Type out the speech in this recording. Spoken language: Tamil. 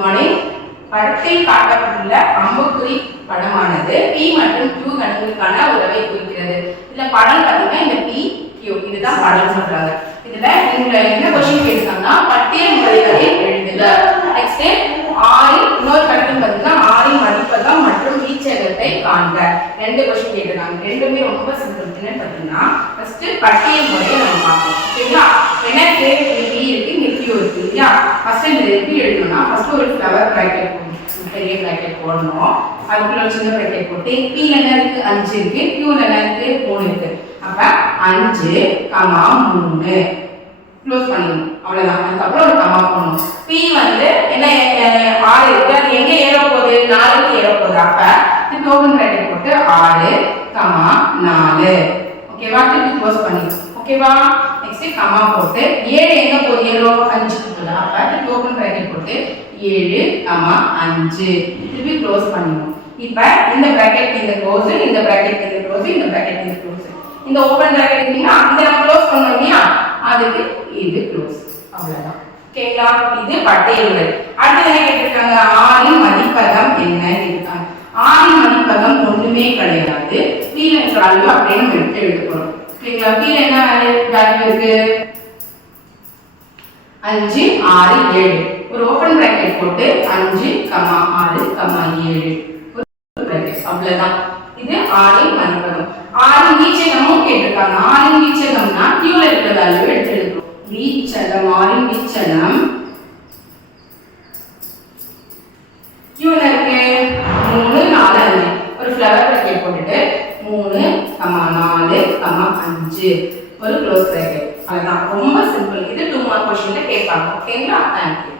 மார்னிங் படத்தில் காட்டப்பட்டுள்ள அம்புக்குறி படமானது. பி மற்றும் கியூ கணங்களுக்கான உறவை குறிக்கிறது. இதுல படம் பார்த்தீங்கன்னா இந்த பி கியூ இதுதான் படம் சொல்றாங்க. இதுல உங்களை என்ன கொஸ்டின் கேட்டாங்கன்னா பட்டியல் முறைகளை எழுதுக நெக்ஸ்ட் ஆறு இன்னொரு கணக்கு பார்த்தீங்கன்னா ஆறின் மதிப்பகம் மற்றும் வீச்சகத்தை காண்க. ரெண்டு கொஸ்டின் கேட்டிருக்காங்க. ரெண்டுமே ரொம்ப சிம்பிள். என்னன்னு பார்த்தீங்கன்னா ஃபர்ஸ்ட் பட்டியல் முறையை நம்ம பார்ப்போம். சரிங்களா? என்ன இருக்கு இங்க P இருக்கு இங்க Q இருக்கு இல்லையா ஃபர்ஸ்ட் இந்த எப்படி எழுதணும்னா ஒரு ஃப்ளவர் ப்ராக்கெட் போடணும். பெரிய ப்ராக்கெட் போடணும். அதுக்குள்ள ஒரு சின்ன ப்ராக்கெட் போட்டு P என்ன இருக்கு அஞ்சு இருக்கு Q என்ன இருக்குது மூணு இருக்கு. அப்ப அஞ்சு கமா மூணு. க்ளோஸ் பண்ணணும். அவ்வளவுதான். அதுக்கப்புறம் ஒரு கமா போடணும். பி வந்து என்ன ஆறு இருக்கு. அது எங்க ஏற போகுது நாலுக்கு ஏற போகுது அப்ப திருப்பி ஓபன் போட்டு ஆறு கமா நாலு. ஓகேவா? திருப்பி க்ளோஸ் பண்ணி. ஓகேவா? நெக்ஸ்ட் கமா போட்டு ஏழு எங்க போகுது? ஏழோ அஞ்சுக்கு போகுது? அப்ப திருப்பி ஓபன் பிராக்கெட் போட்டு ஏழு கமா அஞ்சு. திருப்பி க்ளோஸ் பண்ணிடணும் இப்போ இந்த ப்ராக்கெட் இந்த க்ளோஸ் இந்த ப்ராக்கெட் இந்த க்ளோஸ் இந்த ப்ராக்கெட் இந்த க்ளோஸ் இந்த ஓப்பன் ப்ராக்கெட் இருக்கீங்களா இதை நம்ம க்ளோஸ் பண்ணோம் இல்லையா? அதுக்கு இது க்ளோஸ் அவ்வளோதான் ஓகேங்களா இது பட்டியல்கள். அடுத்து என்ன கேட்டிருக்காங்க? ஆறின் மதிப்பகம் என்ன கேட்டிருக்காங்க. ஆறின் மதிப்பகம் ஒண்ணுமே கிடையாது. கீழே வேல்யூ அப்படின்னு நம்ம எடுத்து எழுத ஓகேங்களா கீழே என்ன வேல்யூ வேல்யூ இருக்கு? அஞ்சு ஆறு ஏழு. ஒரு ஓபன் பிராக்கெட் போட்டு அஞ்சு கமா ஆறு கமா ஏழு. அவ்வளவுதான். இது ஆறின் மதிப்பகம். ஆறின் வீச்சகமும் கேட்டிருக்காங்க. ஆறின் வீச்சகம்னா கியூல இருக்கிற வேல்யூ எடுத்து எழுதுறோம் வீச்சகம் ஆறின் வீச்சகம் கியூல இருக்கு மூணு நாலு அஞ்சு. ஒரு ஃப்ளவர் பிராக்கெட் போட்டுட்டு மூணு கமா நாலு கமா அஞ்சு. ஒரு க்ளோஸ் பிராக்கெட் அவ்வளவுதான். ரொம்ப சிம்பிள் இது டூ மார்க் கொஸ்டின்ல கேட்பாங்க. ஓகேங்களா தேங்க்யூ